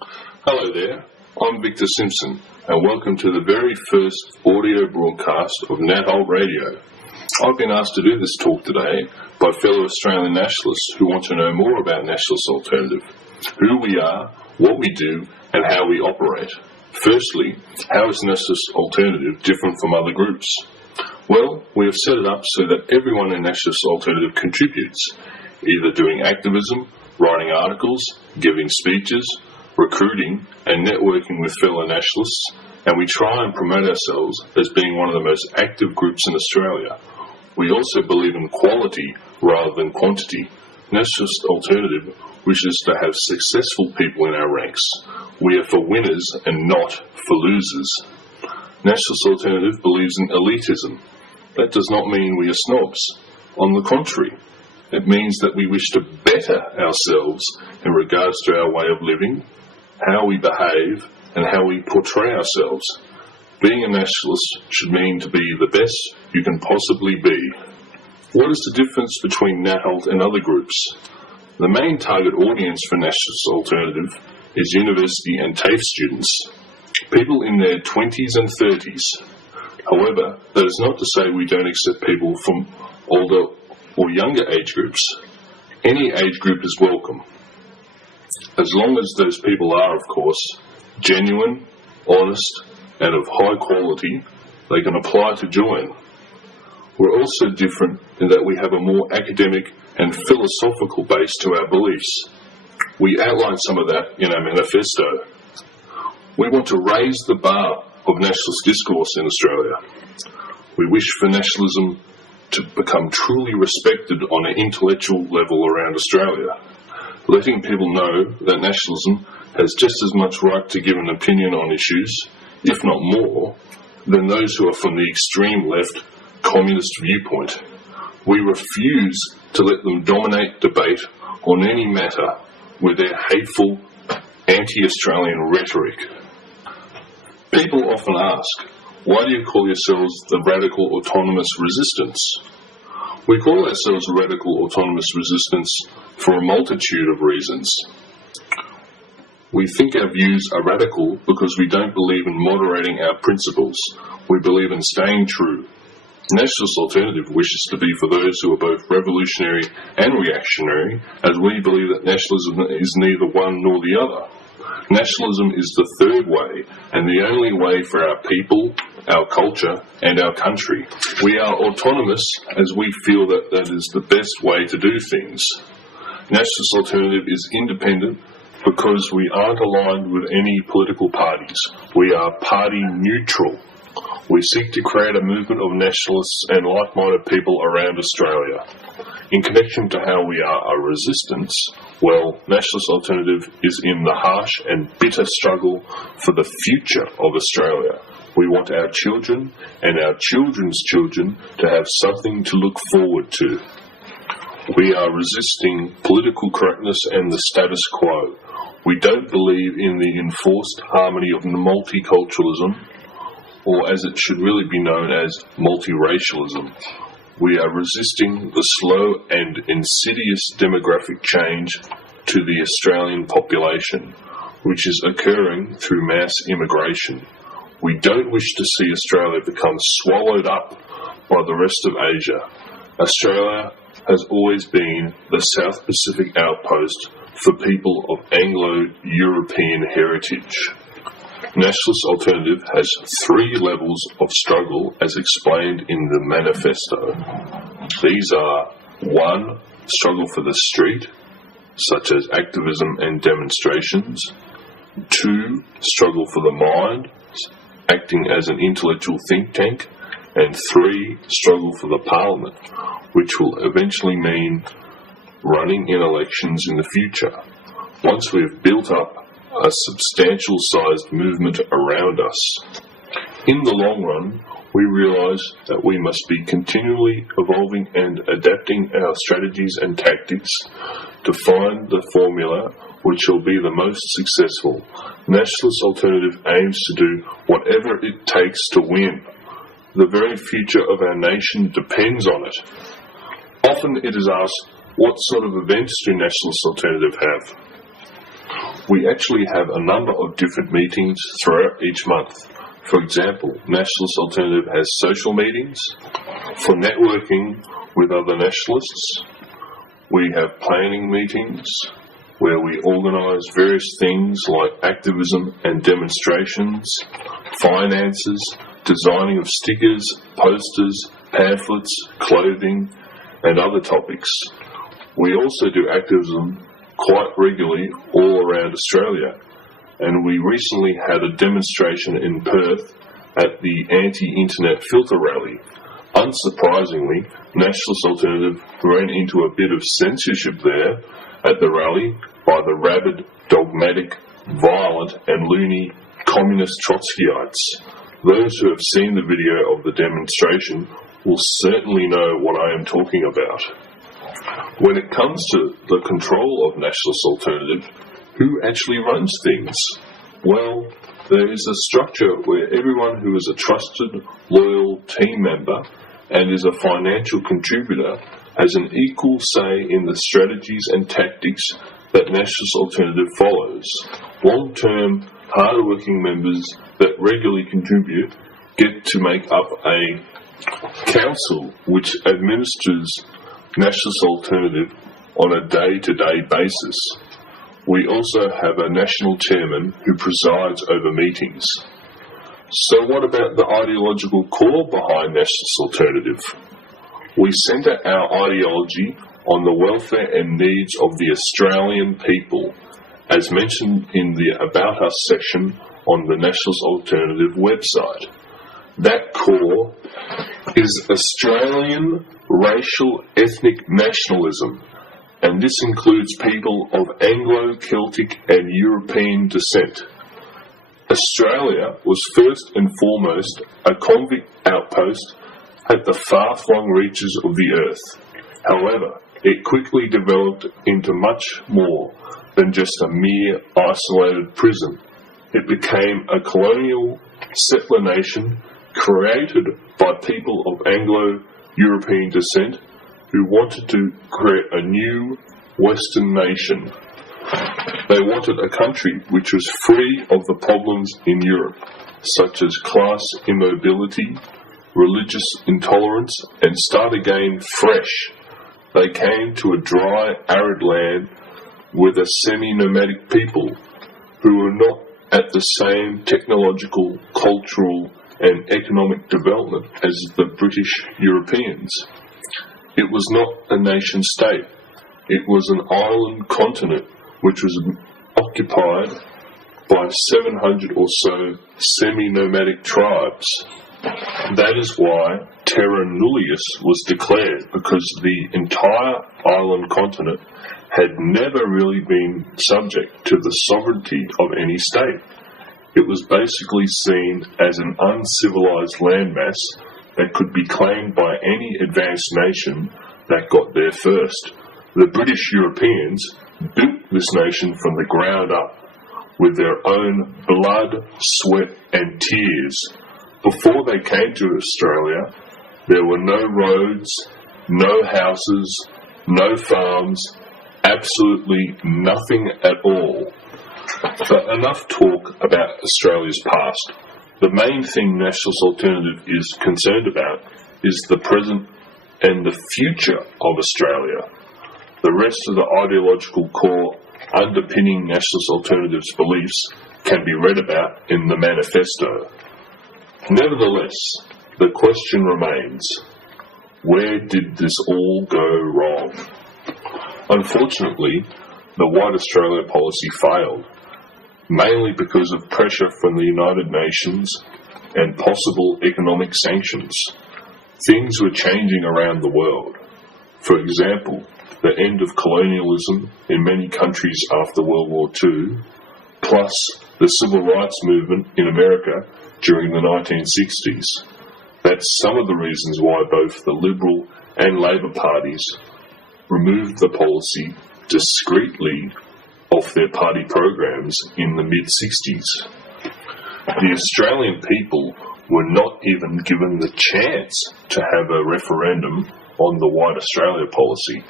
Hello there, I'm Victor Simpson, and welcome to the very first audio broadcast of NAT Radio. I've been asked to do this talk today by fellow Australian nationalists who want to know more about Nationalist Alternative, who we are, what we do, and how we operate. Firstly, how is Nationalist Alternative different from other groups? Well, we have set it up so that everyone in Nationalist Alternative contributes, either doing activism, writing articles, giving speeches, recruiting and networking with fellow nationalists, and we try and promote ourselves as being one of the most active groups in Australia. We also believe in quality rather than quantity. Nationalist Alternative wishes to have successful people in our ranks. We are for winners and not for losers. Nationalist Alternative believes in elitism. That does not mean we are snobs. On the contrary, it means that we wish to better ourselves in regards to our way of living, how we behave, and how we portray ourselves. Being a nationalist should mean to be the best you can possibly be. What is the difference between NatAlt and other groups? The main target audience for Nationalist Alternative is university and TAFE students, people in their 20s and 30s. However, that is not to say we don't accept people from older or younger age groups. Any age group is welcome, as long as those people are, of course, genuine, honest, and of high quality. They can apply to join. We're also different in that we have a more academic and philosophical base to our beliefs. We outline some of that in our manifesto. We want to raise the bar of nationalist discourse in Australia. We wish for nationalism to become truly respected on an intellectual level around Australia, letting people know that nationalism has just as much right to give an opinion on issues, if not more, than those who are from the extreme left communist viewpoint. We refuse to let them dominate debate on any matter with their hateful anti-Australian rhetoric. People often ask, why do you call yourselves the Radical Autonomous Resistance? We call ourselves Radical Autonomous Resistance for a multitude of reasons. We think our views are radical because we don't believe in moderating our principles. We believe in staying true. Nationalist Alternative wishes to be for those who are both revolutionary and reactionary, as we believe that nationalism is neither one nor the other. Nationalism is the third way, and the only way for our people, our culture, and our country. We are autonomous as we feel that that is the best way to do things. Nationalist Alternative is independent because we aren't aligned with any political parties. We are party neutral. We seek to create a movement of nationalists and like-minded people around Australia. In connection to how we are a resistance, well, Nationalist Alternative is in the harsh and bitter struggle for the future of Australia. We want our children and our children's children to have something to look forward to. We are resisting political correctness and the status quo. We don't believe in the enforced harmony of multiculturalism, or as it should really be known as multiracialism. We are resisting the slow and insidious demographic change to the Australian population, which is occurring through mass immigration. We don't wish to see Australia become swallowed up by the rest of Asia. Australia has always been the South Pacific outpost for people of Anglo-European heritage. Nationalist Alternative has 3 levels of struggle as explained in the manifesto. These are 1. Struggle for the street, such as activism and demonstrations. 2. Struggle for the mind, acting as an intellectual think tank. And 3. Struggle for the parliament, which will eventually mean running in elections in the future. Once we have built up a substantial sized movement around us. In the long run, we realise that we must be continually evolving and adapting our strategies and tactics to find the formula which will be the most successful. Nationalist Alternative aims to do whatever it takes to win. The very future of our nation depends on it. Often it is asked, what sort of events do Nationalist Alternative have? We actually have a number of different meetings throughout each month. For example, Nationalist Alternative has social meetings for networking with other nationalists. We have planning meetings where we organise various things like activism and demonstrations, finances, designing of stickers, posters, pamphlets, clothing, and other topics. We also do activism quite regularly all around Australia, and we recently had a demonstration in Perth at the anti-internet filter rally. Unsurprisingly, Nationalist Alternative ran into a bit of censorship there at the rally by the rabid, dogmatic, violent and loony communist Trotskyites. Those who have seen the video of the demonstration will certainly know what I am talking about. When it comes to the control of Nationalist Alternative, who actually runs things? Well, there is a structure where everyone who is a trusted, loyal team member and is a financial contributor has an equal say in the strategies and tactics that Nationalist Alternative follows. Long-term, hard-working members that regularly contribute get to make up a council which administers Nationalist Alternative on a day-to-day basis. We also have a national chairman who presides over meetings. So what about the ideological core behind Nationalist Alternative? We centre our ideology on the welfare and needs of the Australian people, as mentioned in the About Us section on the Nationalist Alternative website. That core is Australian racial ethnic nationalism, and this includes people of Anglo-Celtic and European descent. Australia was first and foremost a convict outpost at the far-flung reaches of the earth. However, it quickly developed into much more than just a mere isolated prison. It became a colonial settler nation created by people of Anglo-European descent who wanted to create a new Western nation. They wanted a country which was free of the problems in Europe, such as class immobility, religious intolerance, and start again fresh. They came to a dry, arid land with a semi-nomadic people who were not at the same technological, cultural, and economic development as the British Europeans. It was not a nation-state. It was an island continent which was occupied by 700 or so semi-nomadic tribes. That is why terra nullius was declared, because the entire island continent had never really been subject to the sovereignty of any state. It was basically seen as an uncivilized landmass that could be claimed by any advanced nation that got there first. The British Europeans built this nation from the ground up with their own blood, sweat and tears. Before they came to Australia, there were no roads, no houses, no farms, absolutely nothing at all. But enough talk about Australia's past. The main thing Nationalist Alternative is concerned about is the present and the future of Australia. The rest of the ideological core underpinning Nationalist Alternative's beliefs can be read about in the manifesto. Nevertheless, the question remains, where did this all go wrong? Unfortunately, the White Australia policy failed, mainly because of pressure from the United Nations and possible economic sanctions. Things were changing around the world. For example, the end of colonialism in many countries after World War II, plus the civil rights movement in America during the 1960s. That's some of the reasons why both the Liberal and Labor parties removed the policy discreetly off their party programs in the mid-60s. The Australian people were not even given the chance to have a referendum on the White Australia policy.